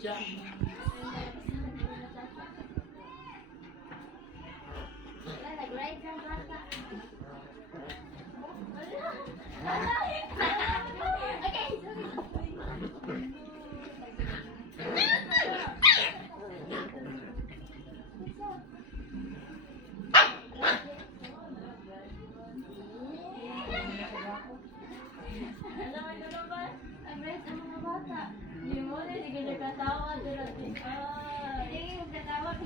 Diyan. Nag-ride ng bata. Okay, nag-ride ang mga bata. Hindi mo na, hindi ka nagkatawa. Hindi yung katawag.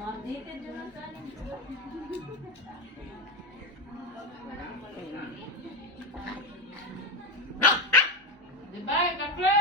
Updated yun ang kanin. Diba? Kakre!